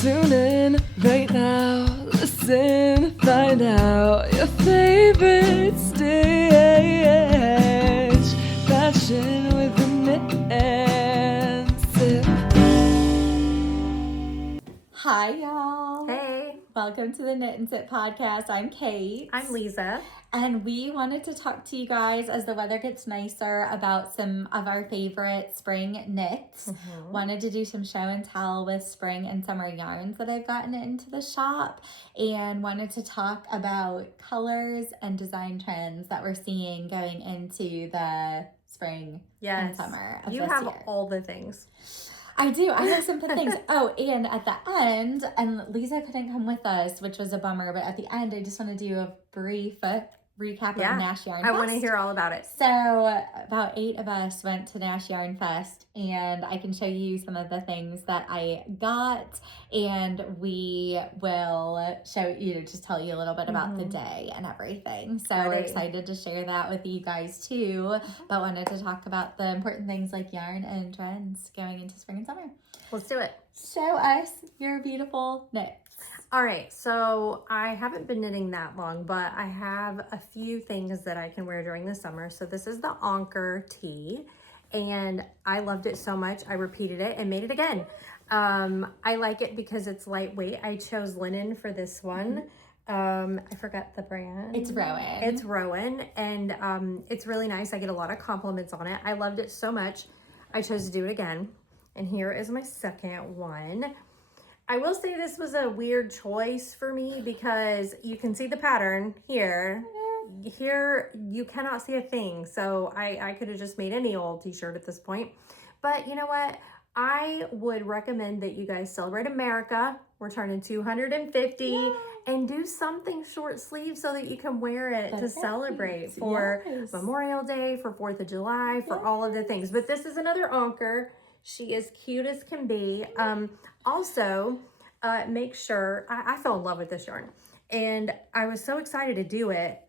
Tune in right now, listen, find out your favorite stitch. Fashion with the Knit+Sip. Hi, y'all. Hey. Welcome to the Knit+Sip podcast. I'm Kate. I'm Lisa. And we wanted to talk to you guys as the weather gets nicer about some of our favorite spring knits. Wanted to do some show and tell with spring and summer yarns that I've gotten into the shop, and wanted to talk about colors and design trends that we're seeing going into the spring and summer of you this have year. all the things. I do. I have some things. Oh, and at the end, and Lisa couldn't come with us, which was a bummer, but at the end, I just want to do a brief recap of Nash Yarn Fest. I want to hear all about it. So about 8 of us went to Nash Yarn Fest, and I can show you some of the things that I got, and we will show you, just tell you a little bit about the day and everything. So we're excited to share that with you guys too, but wanted to talk about the important things like yarn and trends going into spring and summer. Let's do it. Show us your beautiful knits. All right, so I haven't been knitting that long, but I have a few things that I can wear during the summer. So this is the Anchor tee, and I loved it so much, I repeated it and made it again. I like it because it's lightweight. I chose linen for this one. I forgot the brand. It's Rowan. It's Rowan, and it's really nice. I get a lot of compliments on it. I loved it so much, I chose to do it again. And here is my second one. I will say this was a weird choice for me because you can see the pattern here. Here, you cannot see a thing. So I could have just made any old t-shirt at this point. But you know what? I would recommend that you guys celebrate America. We're turning 250 and do something short sleeve so that you can wear it to celebrate for Memorial Day, for 4th of July, for all of the things. But this is another Anchor. She is cute as can be. Also, make sure, I fell in love with this yarn and I was so excited to do it.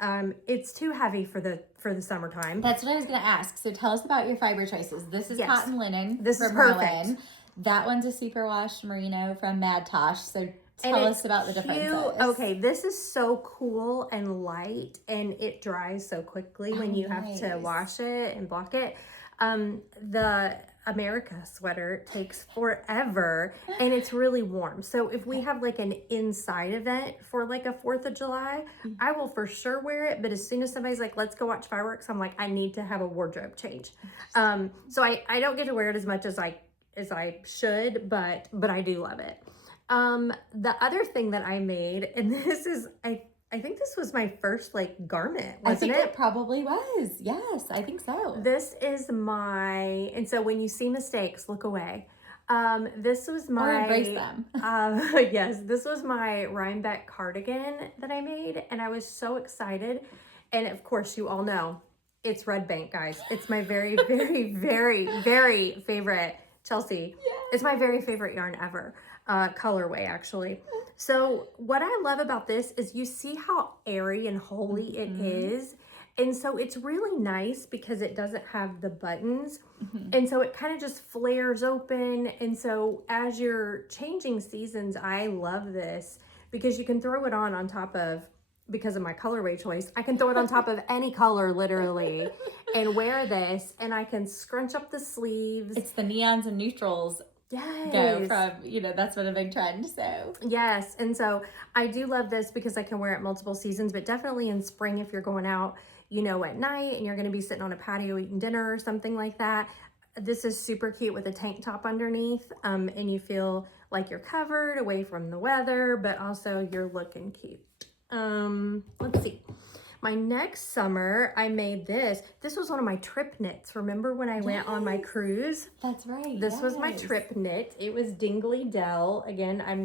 It's too heavy for the summertime. That's what I was going to ask. So tell us about your fiber choices. This is cotton linen. This is perfect. Rowan. That one's a superwash merino from Mad Tosh. So tell us about the differences. Okay, this is so cool and light, and it dries so quickly when you have to wash it and block it. The America sweater takes forever and it's really warm. So if we have like an inside event for like a 4th of July, I will for sure wear it. But as soon as somebody's like, let's go watch fireworks, I'm like, I need to have a wardrobe change. So I don't get to wear it as much as I should, but I do love it. The other thing that I made, and this is, I think this was my first like garment, wasn't it? I think it probably was. Yes, I think so. This is and so when you see mistakes, look away. This was my... Or embrace them. Yes, this was my Rhinebeck cardigan that I made, and I was so excited. And of course, you all know, it's Red Bank, guys. It's my very, very, very, very favorite, Chelsea. Yes. It's my very favorite yarn ever. Colorway, actually. So what I love about this is you see how airy and holy it is. And so it's really nice because it doesn't have the buttons. And so it kind of just flares open. And so as you're changing seasons, I love this because you can throw it on top of, because of my colorway choice, I can throw it on top of any color literally and wear this, and I can scrunch up the sleeves. It's the neons and neutrals. Go from, that's been a big trend, so. Yes, and so I do love this because I can wear it multiple seasons, but definitely in spring if you're going out, at night and you're going to be sitting on a patio eating dinner or something like that. This is super cute with a tank top underneath, and you feel like you're covered away from the weather, but also you're looking cute. Let's see. My next summer, I made this. This was one of my trip knits. Remember when I went on my cruise? That's right. This was my trip knit. It was Dingley Dell. Again, I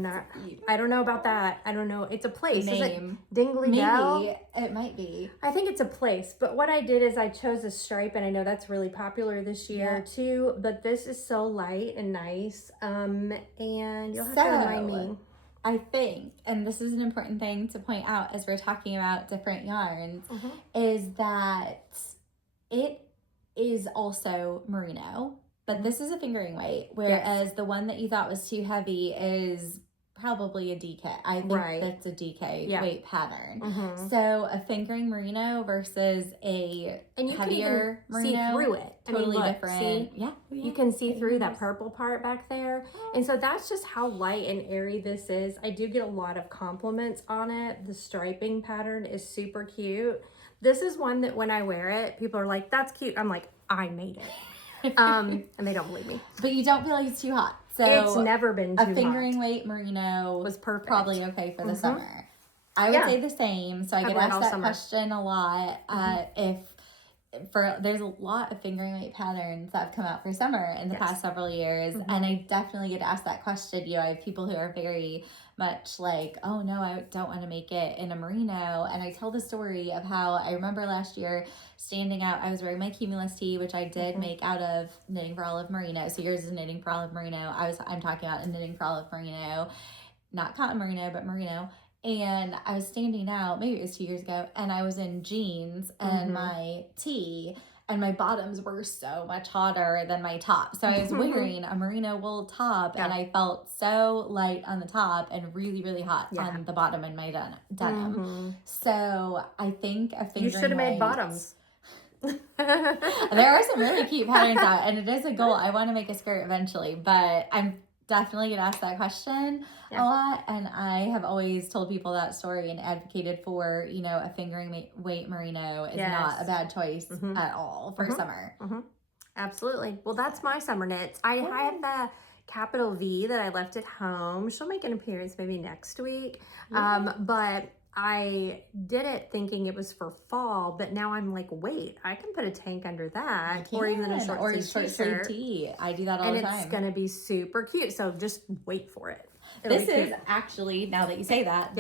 don't know about that. I don't know. It's a place. Name. Is it Dingley Dell? Maybe. It might be. I think it's a place. But what I did is I chose a stripe, and I know that's really popular this year too. But this is so light and nice. And you'll have to remind me. I think, and this is an important thing to point out as we're talking about different yarns, is that it is also merino, but this is a fingering weight, whereas the one that you thought was too heavy is probably a DK. I think that's a DK weight pattern. So a fingering merino versus a heavier merino. See through it. Totally look, different. See? You can see through that purple part back there. And so that's just how light and airy this is. I do get a lot of compliments on it. The striping pattern is super cute. This is one that when I wear it, people are like, that's cute. I'm like, I made it. And they don't believe me. But you don't feel like it's too hot. So it's never been too hot. A fingering weight merino was perfect. Probably okay for the summer. I would say the same. So I get asked that question a lot. There's a lot of fingering weight patterns that have come out for summer in the past several years, and I definitely get asked that question. You know, I have people who are very much like, oh no, I don't want to make it in a merino. And I tell the story of how I remember last year standing out. I was wearing my Cumulus tee, which I did make out of Knitting for Olive merino. So yours is Knitting for Olive merino. I'm talking about a Knitting for Olive merino, not cotton merino, but merino. And I was standing out, maybe it was 2 years ago, and I was in jeans and my tee, and my bottoms were so much hotter than my top. So I was wearing a merino wool top, and I felt so light on the top and really, really hot on the bottom in my denim. So I think a fingering You should have made bottoms. There are some really cute patterns out, and it is a goal. I want to make a skirt eventually, but I'm definitely get asked that question a lot, and I have always told people that story and advocated for, you know, a fingering weight merino is not a bad choice at all for summer. Absolutely. Well, that's my summer knits. I have the capital V that I left at home. She'll make an appearance maybe next week, but I did it thinking it was for fall, but now I'm like, wait, I can put a tank under that, or even a short sleeve tee. I do that all the time. And it's going to be super cute, so just wait for it. This is actually, now that you say that,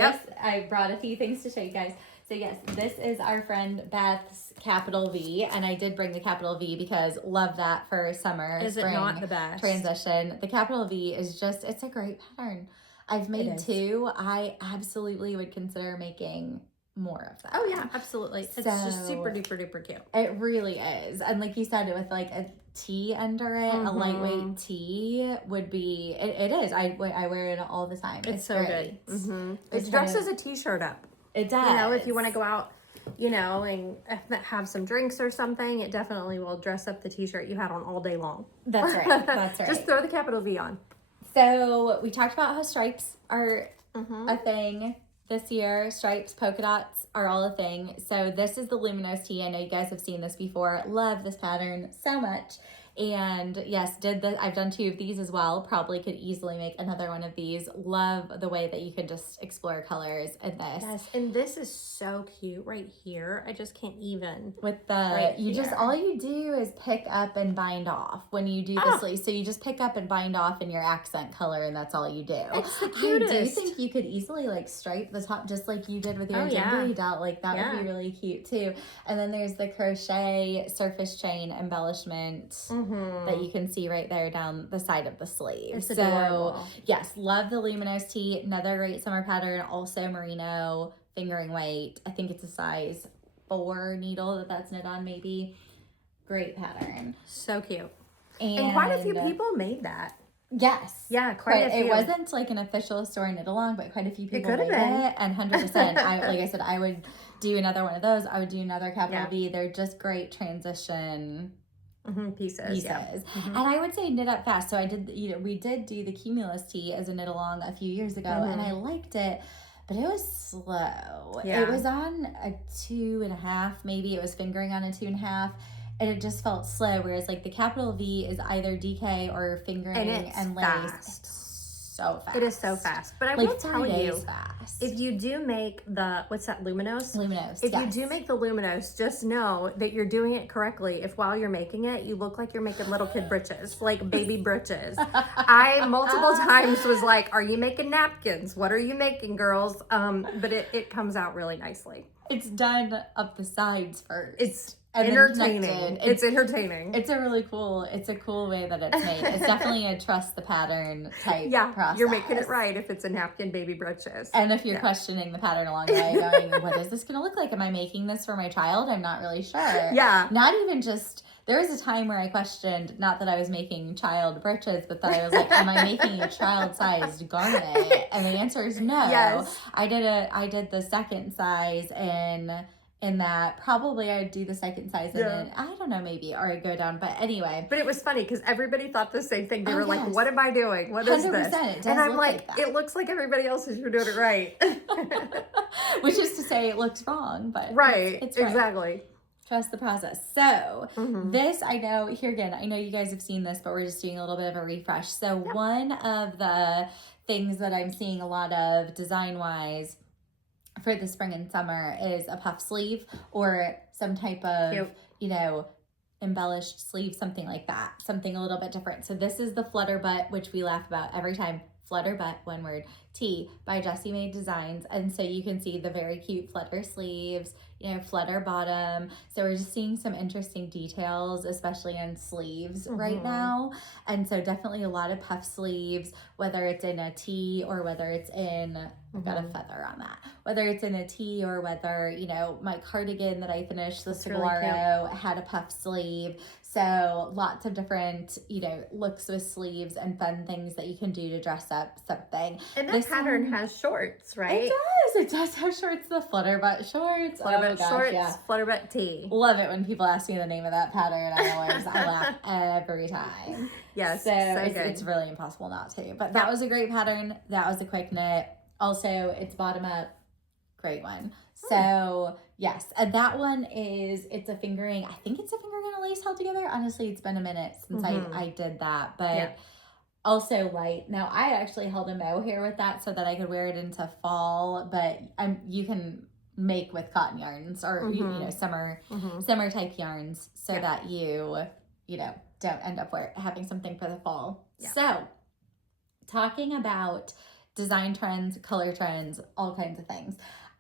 I brought a few things to show you guys. So yes, this is our friend Beth's capital V, and I did bring the capital V because love that for summer, spring, it not the best? Transition. The capital V is just, it's a great pattern. I've made two. I absolutely would consider making more of that. Oh yeah, absolutely. It's just super duper duper cute. It really is. And like you said, with like a tee under it, a lightweight tee would be, it is. I wear it all the time. It's so great. Good. It dresses a t-shirt up. It does. You know, if you want to go out, you know, and have some drinks or something, it definitely will dress up the t-shirt you had on all day long. That's right. That's right. Just throw the capital V on. So we talked about how stripes are a thing this year. Stripes, polka dots are all a thing. So this is the Luminous tee. I know you guys have seen this before. Love this pattern so much. And yes, I've done two of these as well. Probably could easily make another one of these. Love the way that you can just explore colors in this. Yes, and this is so cute right here. I just can't even. With the, all you do is pick up and bind off when you do the sleeve. So you just pick up and bind off in your accent color, and that's all you do. It's the cutest. I do think you could easily like stripe the top just like you did with your jingly dot. Like that would be really cute too. And then there's the crochet surface chain embellishment that you can see right there down the side of the sleeve. It's adorable. So yes, love the Luminous tee. Another great summer pattern, also merino, fingering weight. I think it's a size 4 needle that's knit on maybe. Great pattern. So cute. And quite a few people made that. Yes. Yeah, quite a few. It wasn't like an official store knit along, but quite a few people made it. And 100%. Like I said, I would do another one of those. I would do another capital V. They're just great transition pieces. And I would say knit up fast. So I did, we did do the Cumulus tee as a knit along a few years ago, and I liked it, but it was slow. It was on a 2.5, maybe it was fingering on a 2.5, and it just felt slow. Whereas like the capital V is either DK or fingering and lace. It's so fast. It is so fast. But I will tell you, if you do make the, what's that, Luminous? Luminous, If you do make the Luminous, just know that you're doing it correctly. If while you're making it, you look like you're making little kid britches, like baby britches. I multiple times was like, are you making napkins? What are you making, girls? But it comes out really nicely. It's done up the sides first. It's entertaining. It's entertaining. It's a cool way that it's made. It's definitely a trust the pattern type process. You're making it right if it's a napkin baby britches. And if you're questioning the pattern along the way, going, what is this going to look like? Am I making this for my child? I'm not really sure. Yeah. Not even just there was a time where I questioned, not that I was making child breeches, but that I was like, am I making a child-sized garment? And the answer is no. Yes. I did the second size in that. Probably I'd do the second size in it. I don't know, maybe, or I'd go down. But anyway. But it was funny because everybody thought the same thing. They were like, yes. what am I doing? What is 100%, this? it does And I'm look like, that. it looks like everybody else is doing it right. Which is to say it looks wrong, but right. it's right. Exactly. Trust the process. So this, I know, here again, I know you guys have seen this, but we're just doing a little bit of a refresh. So one of the things that I'm seeing a lot of design-wise for the spring and summer is a puff sleeve or some type of, you know, embellished sleeve, something like that, something a little bit different. So this is the Flutter Butt, which we laugh about every time. Flutter Butt, one word, T, by Jessie Made Designs. And so you can see the very cute flutter sleeves, you know, flutter bottom. So we're just seeing some interesting details, especially in sleeves right now. And so definitely a lot of puff sleeves, whether it's in a T or whether it's in, I've got a feather on that, whether it's in a T or whether, you know, my cardigan that I finished, the Saguaro, had a puff sleeve. So lots of different, you know, looks with sleeves and fun things that you can do to dress up something. And this pattern has shorts, right? It does have shorts, the Flutter Butt shorts. Flutter Butt shorts, Flutter Butt tee. Love it when people ask me the name of that pattern. I laugh every time. Yes, so it's really impossible not to. But that was a great pattern. That was a quick knit. Also, it's bottom up. Great one. So yes, and that one is, it's a fingering. I think it's a fingering and a lace held together. Honestly, it's been a minute since I did that, but also light. Now I actually held a mohair with that so that I could wear it into fall, but you can make with cotton yarns or you know summer type yarns so that you know don't end up having something for the fall. So talking about design trends, color trends, all kinds of things.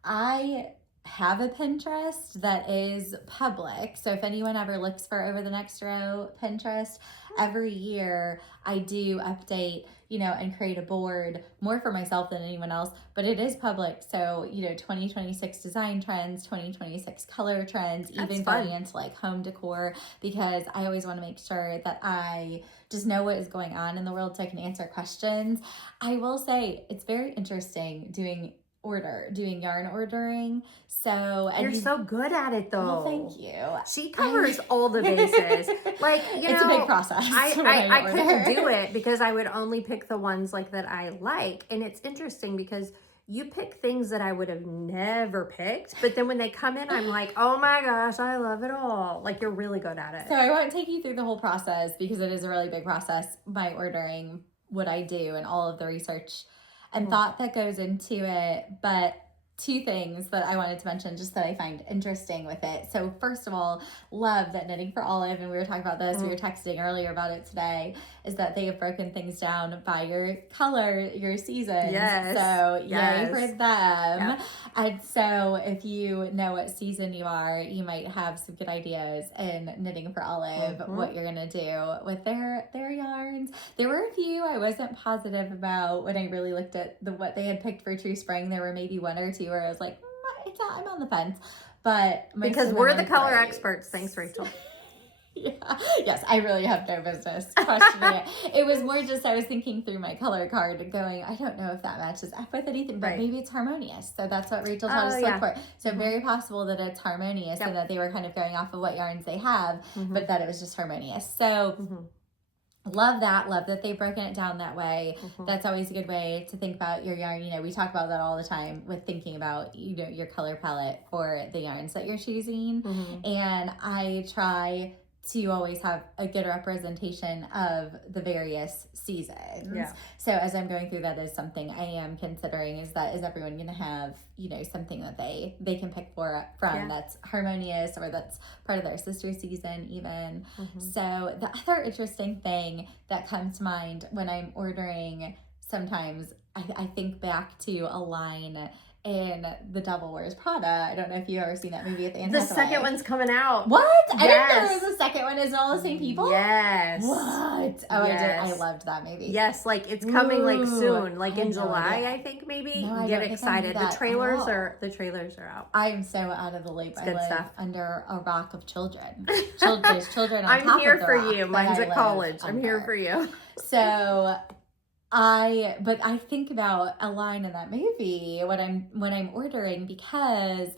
I have a Pinterest that is public. So if anyone ever looks for Over the Next Row Pinterest, every year I do update, you know, and create a board more for myself than anyone else, but it is public. So, you know, 2026 design trends, 2026 color trends, even going into like home decor, because I always want to make sure that I just know what is going on in the world so I can answer questions. I will say it's very interesting doing yarn ordering. So you're so good at it though. Well, thank you. She covers all the bases. Like, you know, it's a big process. I couldn't do it because I would only pick the ones like that I like. And it's interesting because you pick things that I would have never picked, but then when they come in, I'm like, oh my gosh, I love it all. Like, you're really good at it. So I won't take you through the whole process because it is a really big process by ordering what I do and all of the research and thought that goes into it. But two things that I wanted to mention just that I find interesting with it. So first of all, love that Knitting for Olive, and we were talking about this, we were texting earlier about it today, is that they have broken things down by your color, your seasons. Yes. So yay for them. Yep. And so if you know what season you are, you might have some good ideas in Knitting for Olive, what you're going to do with their yarns. There were a few I wasn't positive about when I really looked at what they had picked for True Spring. There were maybe one or two where I was like, I'm on the fence. But because we're the color experts. Thanks, Rachel. Yes, I really have no business questioning it. It was more just I was thinking through my color card and going, I don't know if that matches up with anything, but maybe it's harmonious. So that's what Rachel taught us to look for. So very possible that it's harmonious and that they were kind of going off of what yarns they have, but that it was just harmonious. So love that they've broken it down that way. That's always a good way to think about your yarn. You know, we talk about that all the time with thinking about, you know, your color palette for the yarns that you're choosing. And I try to always have a good representation of the various seasons. So as I'm going through that is something I am considering is everyone going to have, you know, something that they can pick from that's harmonious or that's part of their sister season even. So the other interesting thing that comes to mind when I'm ordering, sometimes I think back to a line in The Devil Wears Prada. I don't know if you've ever seen that movie with Anne The Hathaway. second one's coming out. What? I didn't know Yes. it was the second one. Is it all the same people? Yes. What? Oh, Yes. I loved that movie. Yes, like it's coming like Ooh, soon, like I in had no July, idea. I think maybe. No, I Get don't think I knew excited. The that trailers at all. are out. I am so out of the loop. I good live stuff. under a rock of children. There's children on top I'm here of the for rock you. that Mine's I at live college. I'm here under. for you. So I think about a line in that movie when I'm ordering, because,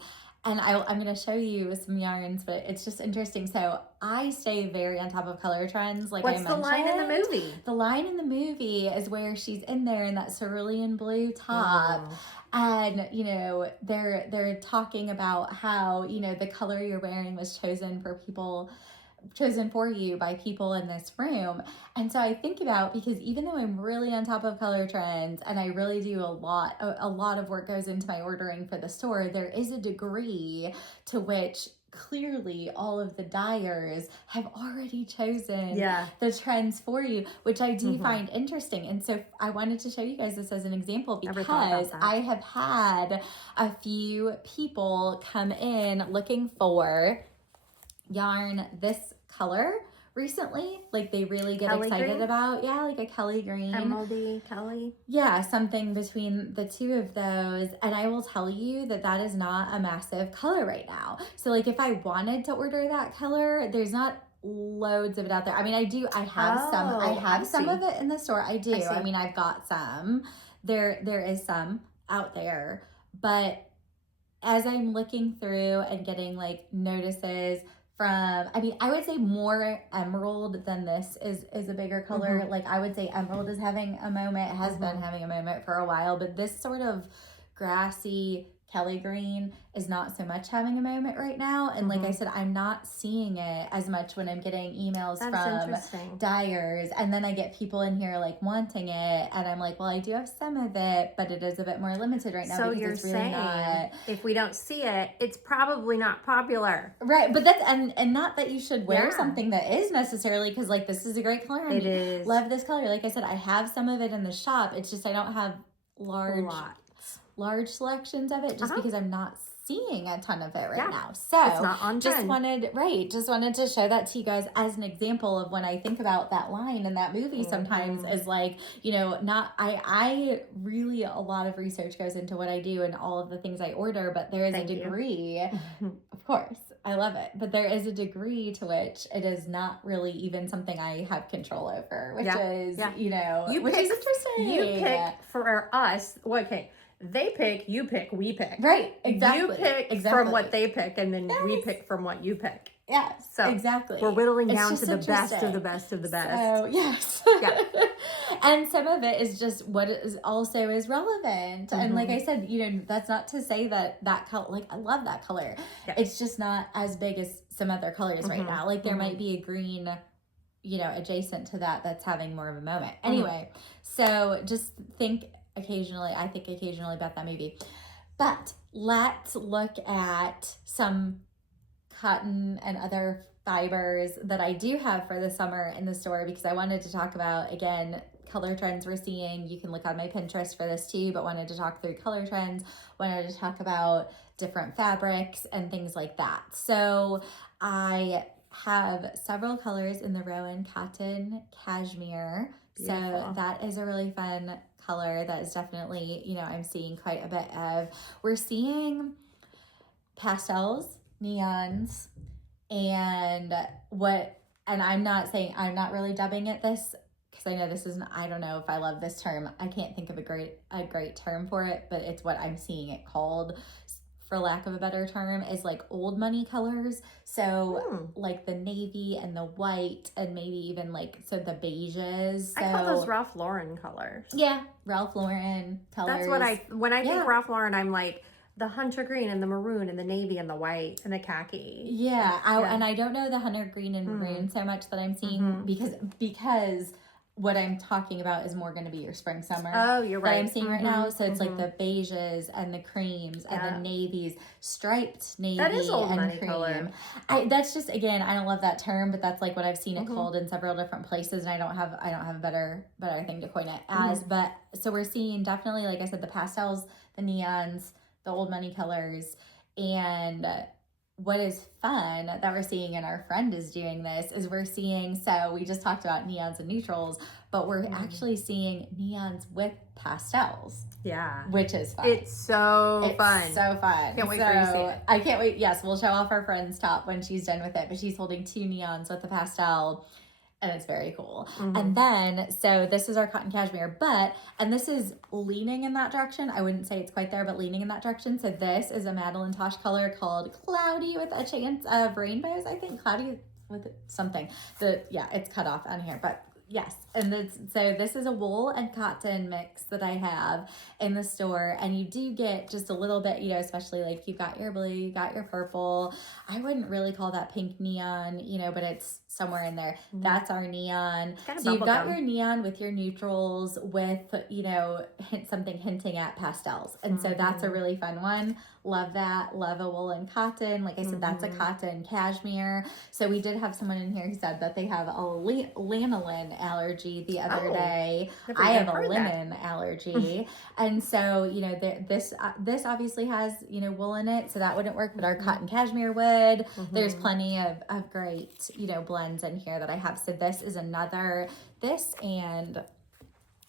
and I'm going to show you some yarns, but it's just interesting. So I stay very on top of color trends. Like, What's I the line in the movie? The line in the movie is where she's in there in that cerulean blue top. And, you know, they're talking about how, you know, the color you're wearing was chosen for you by people in this room. And so I think about, because even though I'm really on top of color trends and I really do a lot of work goes into my ordering for the store, there is a degree to which clearly all of the dyers have already chosen the trends for you, which I do find interesting. And so I wanted to show you guys this as an example, because I have had a few people come in looking for yarn this color recently. Like, they really get Kelly excited green? about, like a Kelly green. Emeraldy Kelly. Yeah, something between the two of those. And I will tell you that is not a massive color right now. So like, if I wanted to order that color, there's not loads of it out there. I mean, I have some of it in the store. I do. I mean, I've got some. There is some out there. But as I'm looking through and getting like notices from, I mean, I would say more emerald than this is a bigger color. Like, I would say emerald is having a moment, has been having a moment for a while, but this sort of grassy Kelly green is not so much having a moment right now. And like I said, I'm not seeing it as much when I'm getting emails from dyers. And then I get people in here like wanting it. And I'm like, well, I do have some of it, but it is a bit more limited right now. So because you're it's really saying not... if we don't see it, it's probably not popular. Right. But that's, and not that you should wear something that is necessarily, because like, this is a great color. It is. Love this color. Like I said, I have some of it in the shop. It's just, I don't have large selections of it, just because I'm not seeing a ton of it right now. So it's not on trend. just wanted to show that to you guys as an example of when I think about that line in that movie sometimes is like, you know, not, I really, a lot of research goes into what I do and all of the things I order, but there is a degree, of course, I love it, but there is a degree to which it is not really even something I have control over, which is, you know, which is interesting. You pick for us, they pick, you pick, we pick. Right, exactly. You pick from what they pick, and then we pick from what you pick. Yes, so exactly. We're whittling down to the best of the best of the best. So, yes. And some of it is just what is also is relevant. And like I said, you know, that's not to say that color, like, I love that color. Yeah. It's just not as big as some other colors right now. Like, there might be a green, you know, adjacent to that's having more of a moment. Anyway, so just think occasionally about that movie. But let's look at some cotton and other fibers that I do have for the summer in the store, because I wanted to talk about, again, color trends we're seeing. You can look on my Pinterest for this too, but wanted to talk through color trends, wanted to talk about different fabrics and things like that. So I have several colors in the Rowan Cotton Cashmere. Beautiful. So that is a really fun color that is definitely, you know, I'm seeing quite a bit of. We're seeing pastels, neons, and I'm not really dubbing it this, because I know this isn't, I don't know if I love this term. I can't think of a great term for it, but it's what I'm seeing it called, for lack of a better term, is like old money colors. So like the navy and the white, and maybe even like, so the beiges. So, I call those Ralph Lauren colors. Yeah, Ralph Lauren colors. That's what when I think Ralph Lauren, I'm like the hunter green and the maroon and the navy and the white and the khaki. Yeah, and I don't know the hunter green and maroon so much that I'm seeing, because what I'm talking about is more going to be your spring summer. Oh, you're right. That I'm seeing right now. So it's like the beiges and the creams and the navies, striped navy that is old and money cream. Color. That's just, again, I don't love that term, but that's like what I've seen it called in several different places, and I don't have a better thing to coin it as. But so we're seeing definitely, like I said, the pastels, the neons, the old money colors. And what is fun that we're seeing, and our friend is doing this, is we're seeing, so we just talked about neons and neutrals, but we're actually seeing neons with pastels. Yeah. Which is fun. It's so fun. So fun. Can't wait for you to see it. I can't wait. Yes, we'll show off our friend's top when she's done with it, but she's holding 2 neons with the pastel. And it's very cool. And then, so this is our cotton cashmere, and this is leaning in that direction. I wouldn't say it's quite there, but leaning in that direction. So this is a Madeline Tosh color called Cloudy with a Chance of Rainbows, I think. Cloudy with something. It's cut off on here, but yes. And so this is a wool and cotton mix that I have in the store, and you do get just a little bit, you know, especially like you've got your blue, you got your purple. I wouldn't really call that pink neon, you know, but it's somewhere in there. That's our neon. So you've got your neon with your neutrals with, you know, something hinting at pastels. And so that's a really fun one. Love that. Love a wool and cotton. Like I said, that's a cotton cashmere. So we did have someone in here who said that they have a lanolin allergy the other day. I have a linen allergy. And so, you know, this obviously has, you know, wool in it, so that wouldn't work, but our cotton cashmere would. There's plenty of great, you know, blends in here that I have. So this is another, this and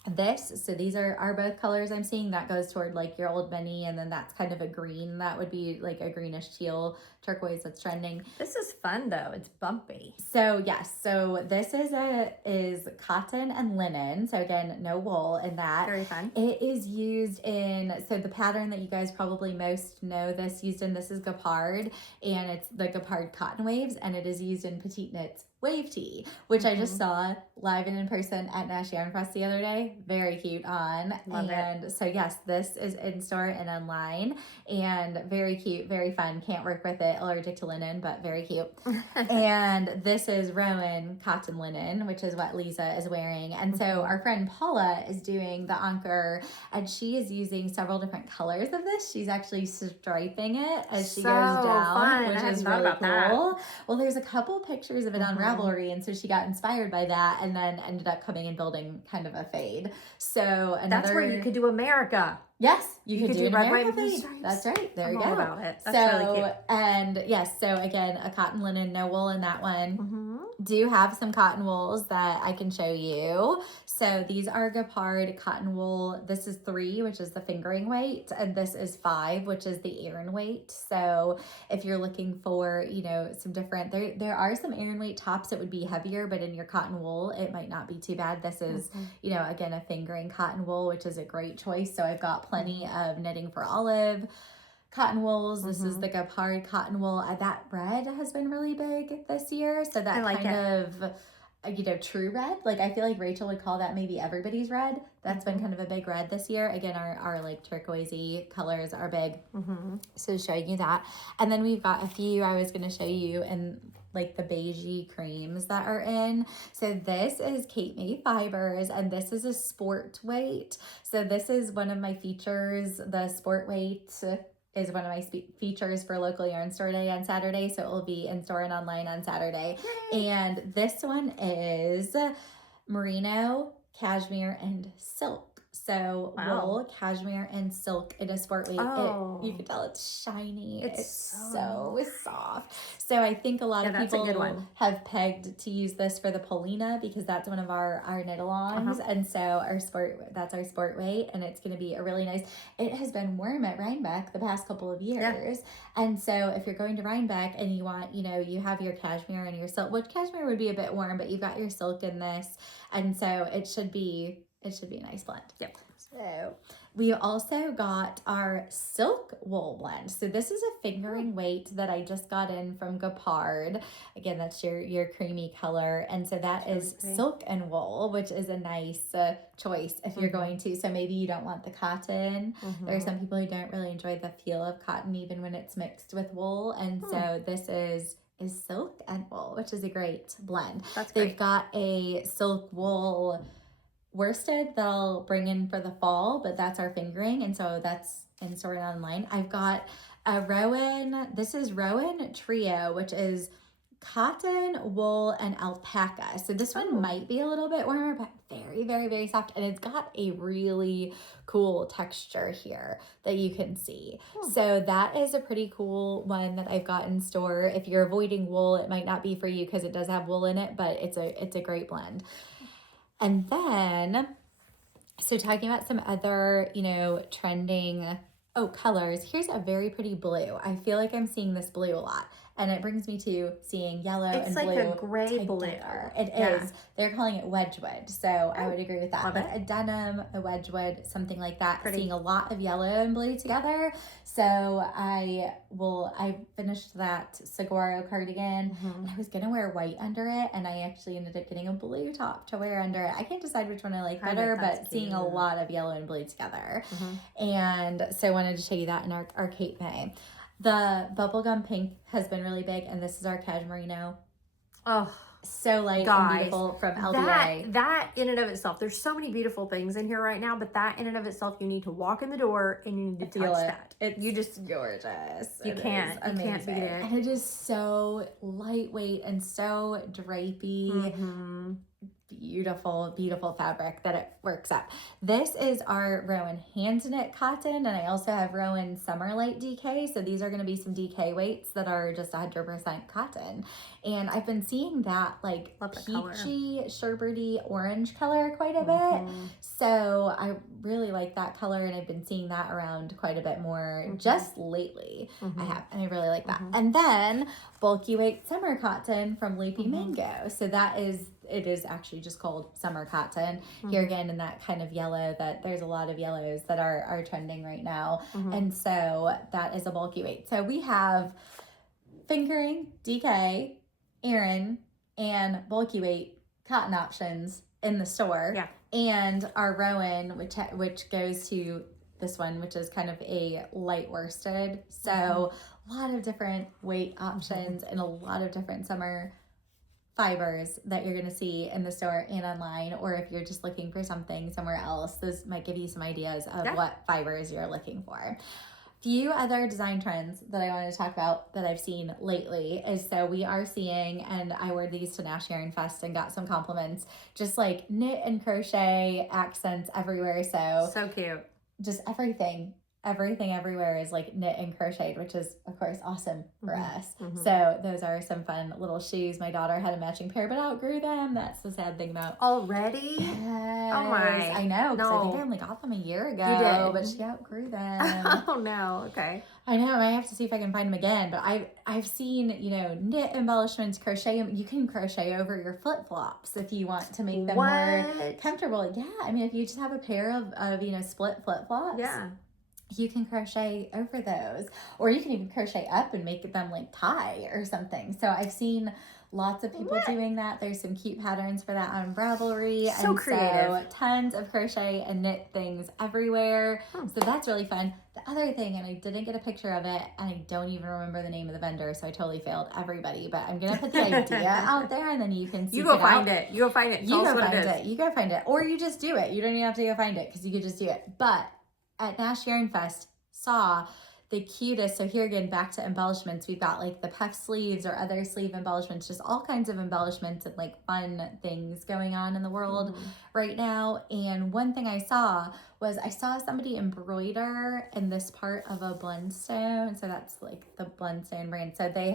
this, so these are both colors I'm seeing. That goes toward like your old Benny, and then that's kind of a green. That would be like a greenish teal turquoise that's trending. This is fun though. It's bumpy. So yes, so this is cotton and linen. So again, no wool in that. Very fun. It is used in, so the pattern that you guys probably most know this used in, this is Gapard, and it's the Gapard cotton waves, and it is used in Petite Knits wave tee, which I just saw live and in person at Nash Yarn Fest the other day. Very cute on. Love it. So yes, this is in store and online, and very cute, very fun. Can't work with it. Allergic to linen, but very cute. And this is Rowan cotton linen, which is what Lisa is wearing. And so our friend Paula is doing the anchor, and she is using several different colors of this. She's actually striping it as she goes down, fun. which is really cool. Well, there's a couple pictures of it on Ravelry, and so she got inspired by that, and then ended up coming and building kind of a fade. So that's where you could do America. Yes, you could do an red, America white, and blue fade. stripes. That's right. There I'm you all go. about it. That's really cute. And yes, so again, a cotton linen, no wool in that one. Do have some cotton wools that I can show you. So these are Gapard cotton wool. This is 3, which is the fingering weight, and this is 5, which is the Aran weight. So if you're looking for, you know, some different, there are some Aran weight tops that would be heavier, but in your cotton wool, it might not be too bad. This is, you know, again, a fingering cotton wool, which is a great choice. So I've got plenty of Knitting for Olive cotton wools. This is the Gapard cotton wool. That red has been really big this year. So that kind of, you know, true red. Like I feel like Rachel would call that maybe everybody's red. That's been kind of a big red this year. Again, our like turquoisey colors are big. So showing you that. And then we've got a few I was going to show you, and like the beigey creams that are in. So this is Kate May Fibers, and this is a sport weight. So this is one of my features. The sport weight is one of my features for Local Yarn Store Day on Saturday. So it will be in store and online on Saturday. Yay. And this one is merino, cashmere, and silk. So wool, cashmere, and silk in a sport weight. You can tell it's shiny. It's so soft. So I think a lot of people have pegged to use this for the Polina, because that's one of our knit-alongs. And so that's our sport weight, and it's going to be a really nice, it has been warm at Rhinebeck the past couple of years. And so if you're going to Rhinebeck and you want, you know, you have your cashmere and your silk, which cashmere would be a bit warm, but you've got your silk in this. And so it should be a nice blend. Yep. So we also got our silk wool blend. So this is a fingering weight that I just got in from Gapard. Again, that's your creamy color. And so that is silk and wool, which is a nice choice if you're going to. So maybe you don't want the cotton. There are some people who don't really enjoy the feel of cotton even when it's mixed with wool. And so this is silk and wool, which is a great blend. They've got a silk wool worsted that I'll bring in for the fall, but that's our fingering, and so that's in store and online. I've got a Rowan, this is Rowan Trio, which is cotton, wool, and alpaca. So this one might be a little bit warmer, but very, very, very soft. And it's got a really cool texture here that you can see. So that is a pretty cool one that I've got in store. If you're avoiding wool, it might not be for you because it does have wool in it, but it's a great blend. And then, so talking about some other, trending, colors. Here's a very pretty blue. I feel like I'm seeing this blue a lot. And it brings me to seeing yellow and blue. It's like a gray blue. It is. They're calling it Wedgwood. So I would agree with that. Like a denim, a Wedgwood, something like that. Pretty. Seeing a lot of yellow and blue together. So I finished that saguaro cardigan. And I was going to wear white under it. And I actually ended up getting a blue top to wear under it. I can't decide which one I like better, but seeing a lot of yellow and blue together. And so I wanted to show you that in our Cape May. The bubblegum pink has been really big, and this is our cashmerino. Oh, so light and beautiful from LDA. That in and of itself, there's so many beautiful things in here right now, but that in and of itself, you need to walk in the door and you need to touch that. You just gorgeous. You can't beat it. And it is so lightweight and so drapey. Beautiful, beautiful fabric that it works up. This is our Rowan hand knit cotton, and I also have Rowan Summer Light DK. So these are going to be some DK weights that are just 100% cotton. And I've been seeing that like peachy, sherbety orange color quite a bit. So I really like that color, and I've been seeing that around quite a bit more just lately. I have, and I really like that. And then bulky weight summer cotton from Loopy Mango. So it is actually just called summer cotton. Here again in that kind of yellow, that there's a lot of yellows that are trending right now. And so that is a bulky weight. So we have fingering, DK, Aran, and bulky weight cotton options in the store. And our Rowan, which goes to this one, which is kind of a light worsted. So a lot of different weight options and a lot of different summer fibers that you're going to see in the store and online, or if you're just looking for something somewhere else, those might give you some ideas of what fibers you're looking for. Few other design trends that I wanted to talk about that I've seen lately is, so we are seeing, and I wore these to Nash Yarn Fest and got some compliments, just like knit and crochet accents everywhere. So cute. Just everything everywhere is like knit and crocheted, which is of course awesome for us. So those are some fun little shoes. My daughter had a matching pair but outgrew them. That's the sad thing about already. Yes. Oh my, I know, because I think I only got them a year ago. You did, but she outgrew them. Oh no. Okay, I know. I have to see if I can find them again. But I've seen knit embellishments, crochet. You can crochet over your flip flops if you want to make them more comfortable. Yeah, I mean, if you just have a pair of split flip flops. You can crochet over those, or you can even crochet up and make them like tie or something. So I've seen lots of people doing that. There's some cute patterns for that on Ravelry. So creative. So tons of crochet and knit things everywhere. So that's really fun. The other thing, and I didn't get a picture of it, and I don't even remember the name of the vendor, so I totally failed everybody, but I'm going to put the idea out there, and then you can see it. You go find it. You go find it. You go find it. Or you just do it. You don't even have to go find it, because you could just do it. But at Nash Yarn Fest, saw the cutest, so here again, back to embellishments, we've got like the puff sleeves or other sleeve embellishments, just all kinds of embellishments and like fun things going on in the world right now. And one thing I saw somebody embroider in this part of a blendstone, so that's like the blendstone brand. So they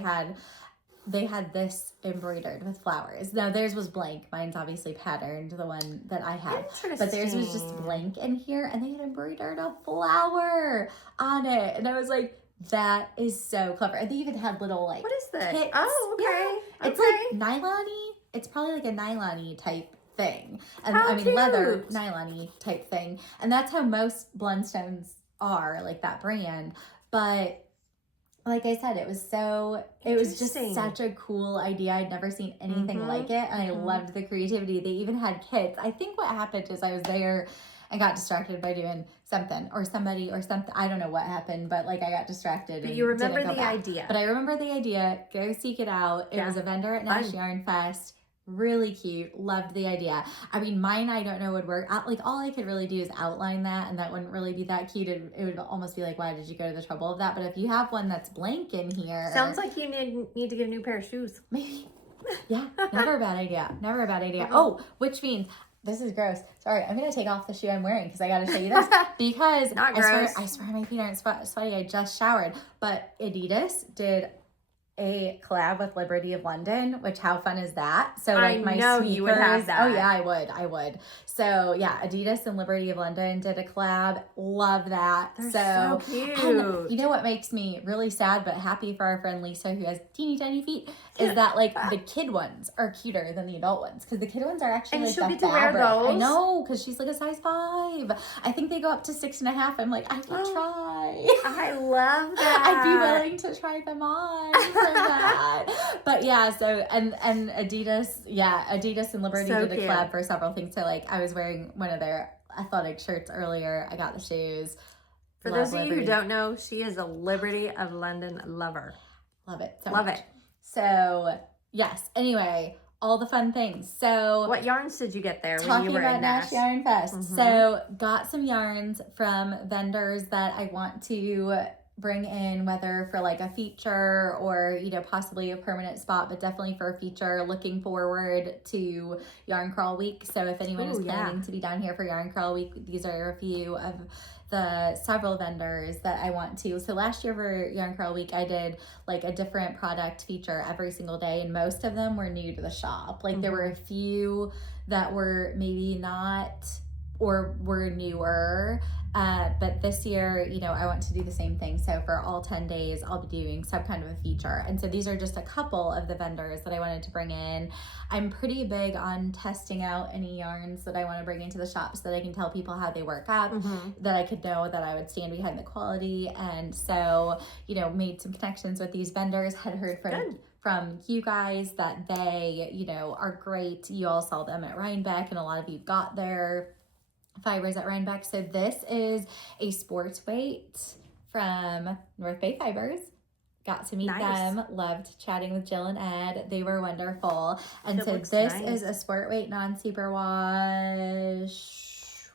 had this embroidered with flowers. Now theirs was blank. Mine's obviously patterned, the one that I have. But theirs was just blank in here, and they had embroidered a flower on it. And I was like, that is so clever. And they even had little like, what is this? Kits. Oh, okay. Yeah. It's like nylon-y. It's probably like a nylon-y type thing. And leather nylon-y type thing. And that's how most blendstones are, like that brand. But like I said, it was just such a cool idea. I'd never seen anything like it, and I loved the creativity. They even had kits. I think what happened is I was there and got distracted by doing something or somebody or something. I don't know what happened, but like I got distracted. But you remember the idea. But I remember the idea. Go seek it out. It was a vendor at Nash Yarn Fest. Really cute. Loved the idea. I mean, mine, I don't know, would work. Like, all I could really do is outline that, and that wouldn't really be that cute. It would almost be like, why did you go to the trouble of that? But if you have one that's blank in here. Sounds like you need to get a new pair of shoes. Maybe. Yeah, never a bad idea. Never a bad idea. Oh, which means, this is gross. Sorry, I'm going to take off the shoe I'm wearing because I got to show you this. Because Not gross. I swear my feet aren't sweaty. I just showered. But Adidas did a collab with Liberty of London, which how fun is that? So like my sneakers, you would have that. Oh yeah, I would. So yeah, Adidas and Liberty of London did a collab. Love that. They're so cute. And you know what makes me really sad but happy for our friend Lisa, who has teeny tiny feet, is that like the kid ones are cuter than the adult ones, because the kid ones are actually and like she'll the get to fabric. wear those. I know, because she's like a size 5. I think they go up to 6.5. I'm like, I could try. I love that. I'd be willing to try them on for that. But yeah, so and Adidas and Liberty So did a cute. collab for several things. So like I was wearing one of their athletic shirts earlier. I got the shoes. For Love those of you Liberty. who don't know, she is a Liberty of London lover. Love it. So Love much. it. So yes. Anyway, all the fun things. So What yarns did you get there when talking you were about in Nash Nash? Yarn Fest. Mhm. So got some yarns from vendors that I want to bring in, whether for like a feature or, you know, possibly a permanent spot, but definitely for a feature. Looking forward to Yarn Crawl Week. So if anyone is Ooh, yeah. planning to be down here for Yarn Crawl Week, these are a few of the several vendors that I want to. So last year for Yarn Crawl Week, I did like a different product feature every single day, and most of them were new to the shop. Like there were a few that were maybe not or were newer. But this year, you know, I want to do the same thing. So for all 10 days, I'll be doing some kind of a feature. And so these are just a couple of the vendors that I wanted to bring in. I'm pretty big on testing out any yarns that I want to bring into the shop so that I can tell people how they work up, that I could know that I would stand behind the quality. And so, you know, made some connections with these vendors, had heard from you guys that they, you know, are great. You all saw them at Rhinebeck, and a lot of you got their fibers at Rhinebeck. So this is a sports weight from North Bay Fibers. Got to meet them. Loved chatting with Jill and Ed. They were wonderful. And It so looks this nice. is a sport weight non-superwash.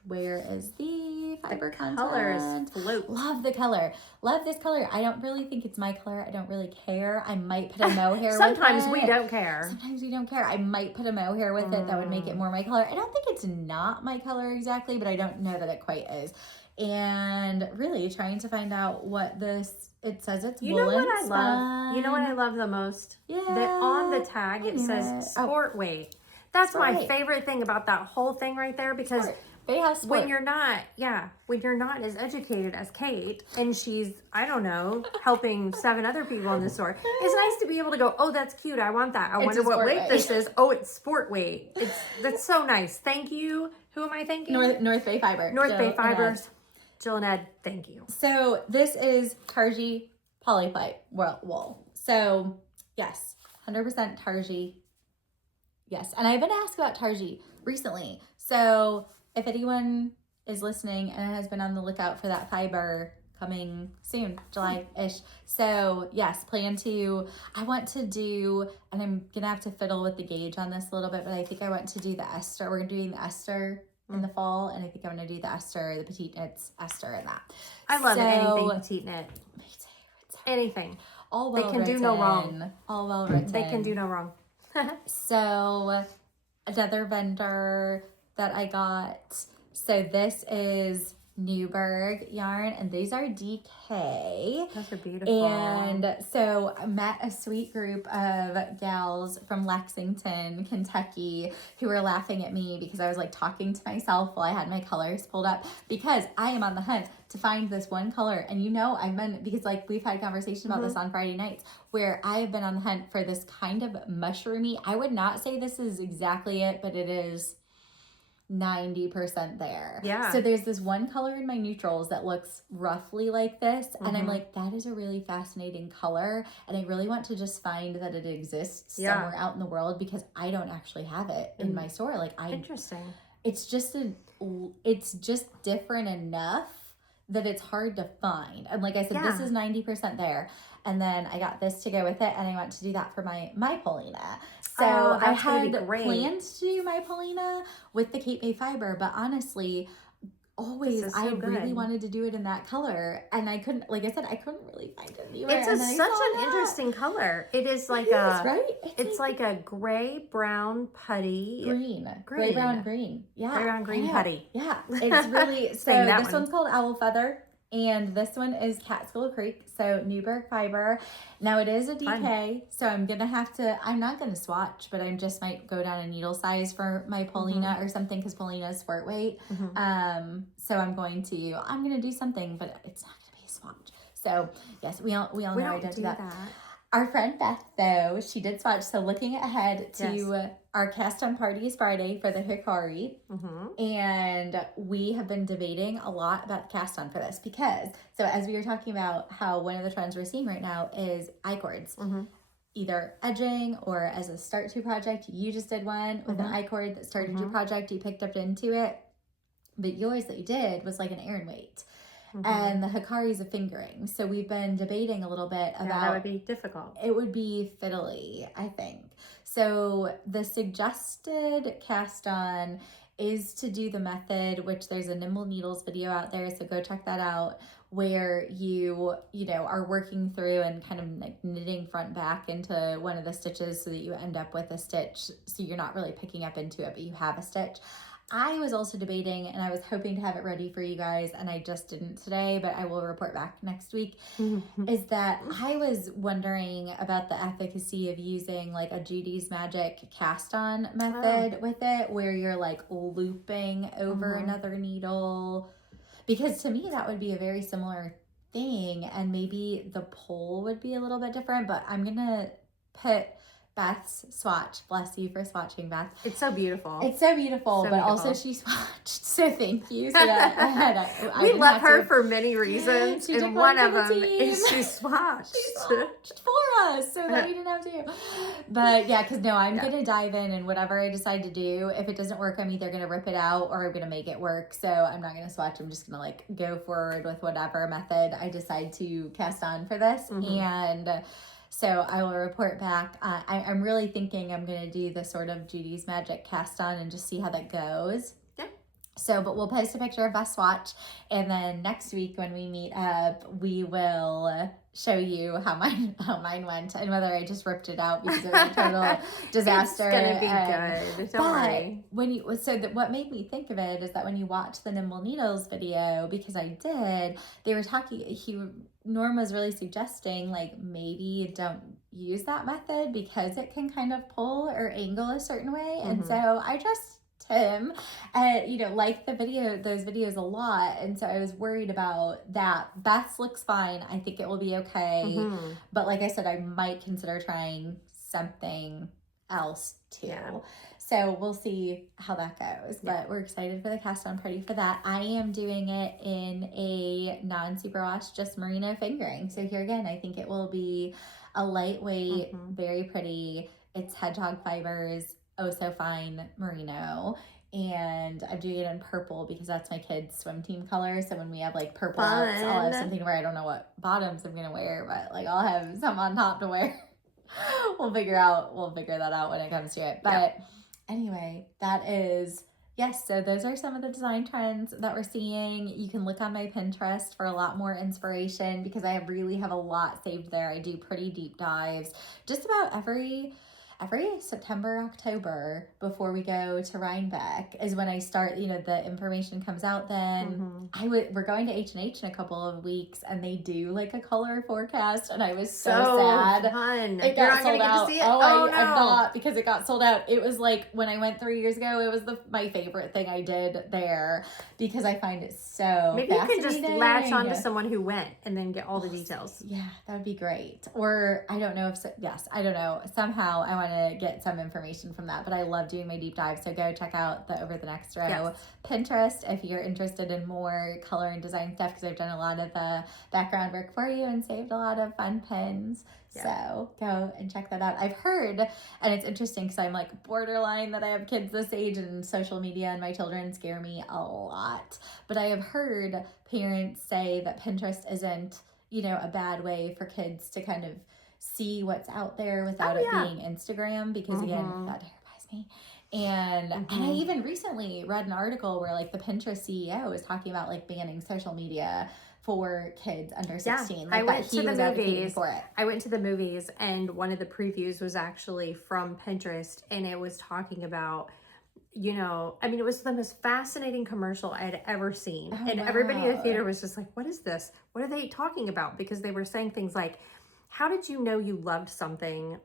Where is the fiber Colors content? float. Love the color. Love this color. I don't really think it's my color. I don't really care. I might put a mohair with it. Sometimes we don't care. Sometimes we don't care. I might put a mohair with it. That would make it more my color. I don't think it's not my color exactly, but I don't know that it quite is. And really trying to find out what this, it says it's You know woolen what I love? You know what I spun. love the most? Yeah. That on the tag it says sport weight. That's Sport my weight. favorite thing about that whole thing right there, because They have sport. when you're not as educated as Kate, and she's, I don't know, helping 7 other people in the store, it's nice to be able to go, oh, that's cute, I want that. I wonder a what sport weight weight. this is. Oh, it's sport weight. That's so nice. Thank you. Who am I thanking? North Bay Fiber. North Jill Bay and Fibers. Ed. Jill and Ed, thank you. So this is Targi Polyplite wool. So yes, 100% Targi. Yes, and I've been asked about Targi recently. So if anyone is listening and has been on the lookout for that fiber coming soon, July-ish. So yes, I want to do, and I'm going to have to fiddle with the gauge on this a little bit, but I think I want to do the Ester. We're doing the Ester in the fall, and I think I'm going to do the Ester, the Petite Knits Ester in that. I love So- anything petite knit. My favorite. Anything. All They well can do written. no wrong. All well written. They can do no wrong. So another vendor that I got, so this is Newburgh yarn, and these are DK. Those are beautiful. And so I met a sweet group of gals from Lexington, Kentucky, who were laughing at me because I was like talking to myself while I had my colors pulled up, because I am on the hunt to find this one color. And you know, I've been, because like we've had conversations about this on Friday nights, where I have been on the hunt for this kind of mushroomy. I would not say this is exactly it, but it is 90% there. Yeah. So there's this one color in my neutrals that looks roughly like this. And I'm like, that is a really fascinating color. And I really want to just find that it exists somewhere out in the world, because I don't actually have it in my store. Like Interesting. it's just different enough that it's hard to find. And like I said, this is 90% there. And then I got this to go with it, and I want to do that for my Paulina. So Oh, I that's gonna be had great. plans to do my Paulina with the Cape May fiber, but honestly, always This is so I really good. wanted to do it in that color, and I couldn't, like I said, I couldn't really find it anywhere. It's and then I such saw an that. interesting color. It is like It a is, right? It's like a gray brown putty. Gray brown green. Yeah, Gray brown green putty. Yeah, it's really so. Saying that This one. one's called Owl Feather, and this one is Catskill Creek, so Newburgh fiber. Now it is a DK, so I'm gonna have to. I'm not gonna swatch, but I just might go down a needle size for my Paulina or something, because Paulina is sport weight. So I'm gonna do something, but it's not gonna be a swatch. So yes, we all know I don't do that. Our friend Beth, though, she did swatch. So looking ahead to our cast on parties Friday for the Hikari. And we have been debating a lot about the cast on for this, because, so as we were talking about how one of the trends we're seeing right now is I-cords. Either edging or as a start to project. You just did one with an I-cord that started your project. You picked up into it. But yours that you did was like an Aran weight. And the Hikari is a fingering. So we've been debating a little bit about... that would be difficult. It would be fiddly, I think. So the suggested cast on is to do the method, which there's a Nimble Needles video out there, so go check that out, where you are working through and kind of like knitting front back into one of the stitches so that you end up with a stitch. So you're not really picking up into it, but you have a stitch. I was also debating, and I was hoping to have it ready for you guys, and I just didn't today, but I will report back next week, is that I was wondering about the efficacy of using like a Judy's Magic cast-on method with it, where you're like looping over another needle, because to me that would be a very similar thing, and maybe the pull would be a little bit different, but I'm gonna put Beth's swatch. Bless you for swatching, Beth. It's so beautiful. It's so beautiful, but also she swatched, so thank you. So that we love her for many reasons, She and one of them team. is she swatched. She swatched for us so that we didn't have to. But yeah, because I'm going to dive in, and whatever I decide to do, if it doesn't work, I'm either going to rip it out or I'm going to make it work. So I'm not going to swatch. I'm just going to like go forward with whatever method I decide to cast on for this. And so I will report back. I'm really thinking I'm going to do the sort of Judy's Magic cast on and just see how that goes. Yeah. So, but we'll post a picture of Beth's swatch. And then next week when we meet up, we will show you how mine went and whether I just ripped it out because it was a total disaster. It's gonna be good. Don't worry. What made me think of it is that when you watch the Nimble Needles video, because I did, they were talking. Norm was really suggesting like maybe you don't use that method because it can kind of pull or angle a certain way, and so I just him like those videos a lot, and so I was worried about that. Beth's looks fine. I think it will be okay, but like I said, I might consider trying something else too. So we'll see how that goes, but we're excited for the cast on party for that. I am doing it in a non-superwash, just merino fingering. So here again, I think it will be a lightweight, very pretty. It's hedgehog fibers, oh so fine merino, and I'm doing it in purple because that's my kids' swim team color. So when we have like purple outs, I'll have something where I don't know what bottoms I'm gonna wear, but like I'll have some on top to wear. We'll figure that out when it comes to it. But anyway, that is so those are some of the design trends that we're seeing. You can look on my Pinterest for a lot more inspiration because I really have a lot saved there. I do pretty deep dives just about every September, October before we go to Rhinebeck is when I start, the information comes out then. We're going to H&H in a couple of weeks and they do like a color forecast and I was so sad. Fun. It got sold out. To see it? I'm not because it got sold out. It was like when I went 3 years ago, it was my favorite thing I did there because I find it so Maybe you can just latch on to fascinating. someone who went and then get all the details. Yeah, that would be great. Or I don't know I don't know. Somehow I want to get some information from that, but I love doing my deep dive. So go check out the Over the Next Row Pinterest if you're interested in more color and design stuff because I've done a lot of the background work for you and saved a lot of fun pins. So go and check that out. I've heard, and it's interesting because I'm like borderline that I have kids this age and social media and my children scare me a lot. But I have heard parents say that Pinterest isn't you know, a bad way for kids to kind of see what's out there without it being Instagram, because again, that terrifies me. And I even recently read an article where like the Pinterest CEO was talking about like banning social media for kids under 16. Like, I went to the movies for it. I went to the movies, and one of the previews was actually from Pinterest, and it was talking about, you know, I mean, it was the most fascinating commercial I had ever seen. And everybody in the theater was just like, what is this? What are they talking about? Because they were saying things like, how did you know you loved something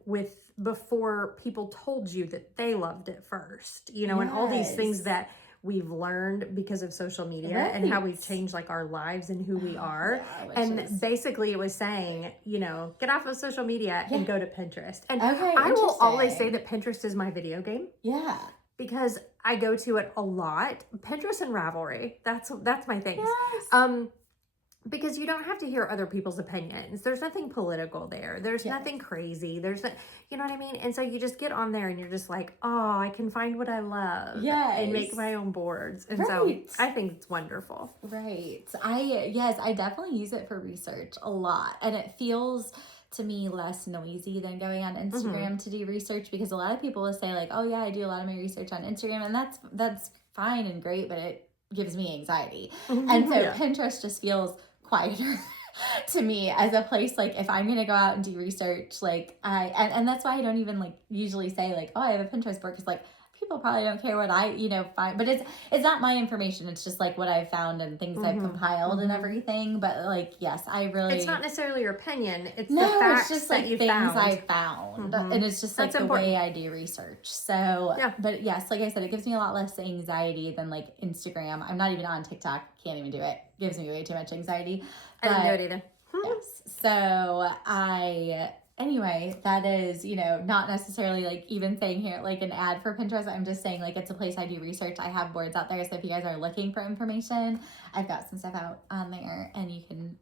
before people told you that they loved it first? You know, and all these things that we've learned because of social media and how we've changed like our lives and who we are. And basically it was saying, you know, get off of social media and go to Pinterest. And I will always say that Pinterest is my video game. Yeah. Because I go to it a lot. Pinterest and Ravelry. That's my thing. Yes. Because you don't have to hear other people's opinions. There's nothing political there. There's nothing crazy. There's no, you know what I mean? And so you just get on there and you're just like, oh, I can find what I love and make my own boards. And so I think it's wonderful. Right. I definitely use it for research a lot. And it feels to me less noisy than going on Instagram to do research, because a lot of people will say like, oh yeah, I do a lot of my research on Instagram, and that's fine and great, but it gives me anxiety. And so Pinterest just feels quieter to me as a place, like if I'm gonna go out and do research, like and that's why I don't even like usually say like, oh, I have a Pinterest board, because like people probably don't care what I, you know, find, but it's not my information. It's just like what I've found and things I've compiled and everything. But like, yes, I really, it's not necessarily your opinion. It's the facts it's just that like you things found. I found, and it's just like the way I do research. So, but yes, like I said, it gives me a lot less anxiety than like Instagram. I'm not even on TikTok. Can't even do it. Gives me way too much anxiety. I didn't do it either. Yes. So anyway, that is, you know, not necessarily like even saying here like an ad for Pinterest. I'm just saying like it's a place I do research. I have boards out there, so if you guys are looking for information, I've got some stuff out on there and you can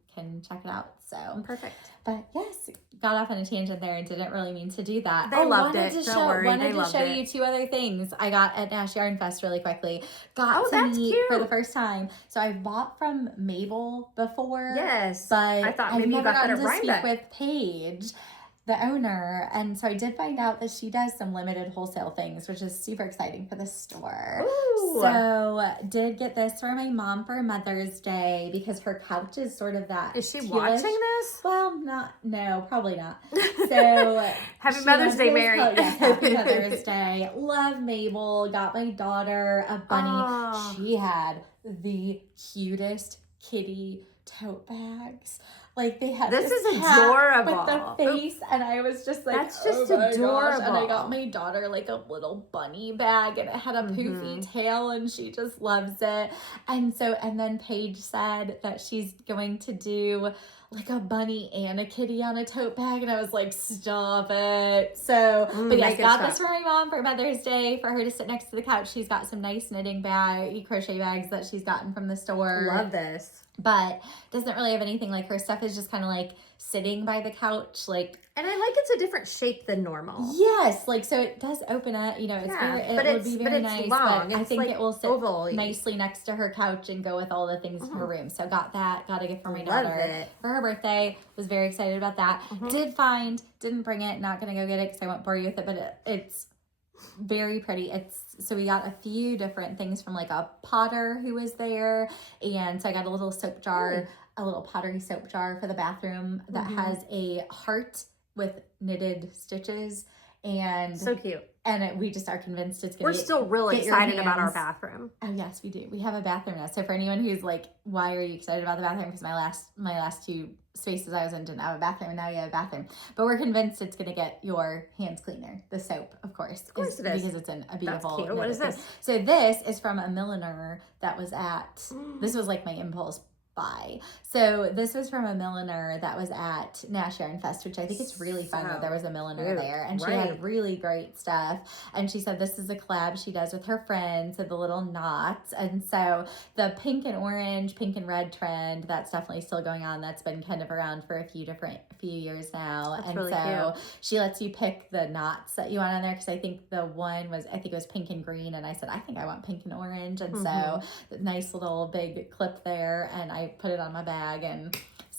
check it out. So perfect. But yes, got off on a tangent there and didn't really mean to do that. They loved it. Don't worry, wanted to show you two other things I got at Nash Yarn Fest really quickly. Got to meet for the first time. So I've bought from Mabel before. Yes, but I thought maybe I've never you got that gotten at to speak Rhinebeck. with Paige, the owner, and so I did find out that she does some limited wholesale things, which is super exciting for the store. Ooh. So did get this for my mom for Mother's Day, because her couch is sort of that. Is she watching this? Well, no, probably not. So happy Mother's Day, Mary. Yes, happy Mother's Day. Love Mabel. Got my daughter a bunny. Oh. She had the cutest kitty tote bags. Like they had this is cat adorable with the face, and I was just like, that's just oh my adorable. Gosh. And I got my daughter like a little bunny bag, and it had a poofy tail, and she just loves it. And then Paige said that she's going to do like a bunny and a kitty on a tote bag, and I was like, stop it. So, but yes, got this for my mom for Mother's Day for her to sit next to the couch. She's got some nice knitting crochet bags that she's gotten from the store. Love this. But doesn't really have anything, like her stuff is just kind of like sitting by the couch, like. And I like it's a different shape than normal. Yes, like so it does open up, you know, it's it would be very nice, long. But I think like it will sit oval-y. nicely next to her couch and go with all the things in her room. So got a gift for my daughter for her birthday. Was very excited about that. Didn't bring it, not gonna go get it because I won't bore you with it, but it's very pretty. So we got a few different things from like a potter who was there, and so I got a little soap jar, a little pottery soap jar for the bathroom that has a heart with knitted stitches, and so cute. And we just are convinced it's gonna. We're still really excited about our bathroom. Oh yes, we do. We have a bathroom now. So for anyone who's like, why are you excited about the bathroom? Because my last two spaces I was in didn't have a bathroom, and now you have a bathroom. But we're convinced it's gonna get your hands cleaner. The soap, of course. Of course it is. Because it's in a beautiful. That's cute. What is this? So this is from a milliner that was at. This was like my impulse buy. So this was from a milliner that was at Nash Yarn Fest, which I think it's really fun that there was a milliner there, and she had really great stuff. And she said this is a collab she does with her friends, and the little knots. And so the pink and orange, pink and red trend, that's definitely still going on. That's been kind of around for a few years now. That's and really so cute. She lets you pick the knots that you want on there, because I think the one was, I think it was pink and green, and I said I think I want pink and orange, and so nice little big clip there, and I put it on my bag, and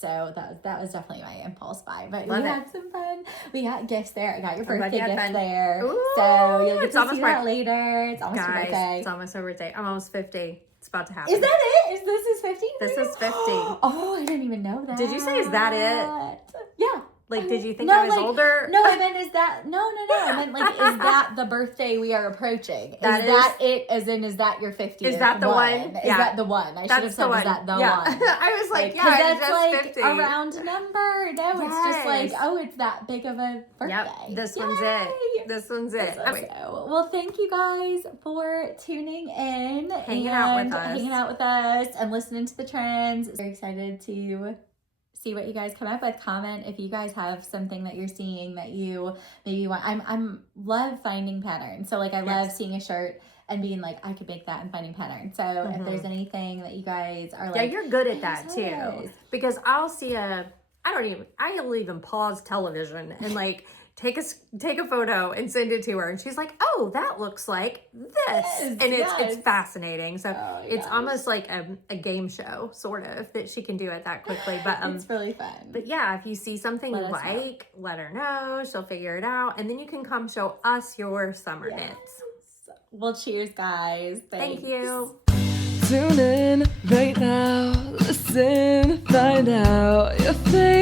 So that was definitely my impulse buy. But Love we it. had some fun. We got gifts there. I got your I'm glad birthday you had gift fun. there. Ooh, So you'll get it's to almost see that my- later. It's almost your Guys, birthday. it's almost my birthday. I'm almost 50. It's about to happen. Is that it? This is 50? This is 50. Oh, I didn't even know that. Did you say, is that it? Yeah. Like, did you think No, I was like, older? No, I meant is that no. I meant like is that the birthday we are approaching? That is that it? As in, is that your 50th? Is that the one? Is Yeah. that the one? I should have That's said the one. is that the yeah. one? I was like, yeah, Because it's that's just like 50. a round number. No, it's just like, Yes. oh, it's that big of a birthday. Yep, this one's Yay! it. This one's it. So, well, thank you guys for tuning in, Hanging out with and us. hanging out with us, and listening to the trends. Very excited to see what you guys come up with. Comment if you guys have something that you're seeing that you maybe want. I'm love finding patterns. So like I love seeing a shirt and being like, I could make that and finding patterns. So if there's anything that you guys are like, Yeah, you're good at that "Yes, too. always." Because I'll even pause television and like take a photo and send it to her, and she's like, "Oh, that looks like this," Yes, and it's yes. fascinating. So Oh, it's gosh. almost like a game show, sort of, that she can do it that quickly. But It's really fun. But yeah, if you see something Let you us know. like, let her know. She'll figure it out, and then you can come show us your summer Yes. knits. Well, cheers, guys. Thank Thanks. you. Tune in right now, listen, find out your favorite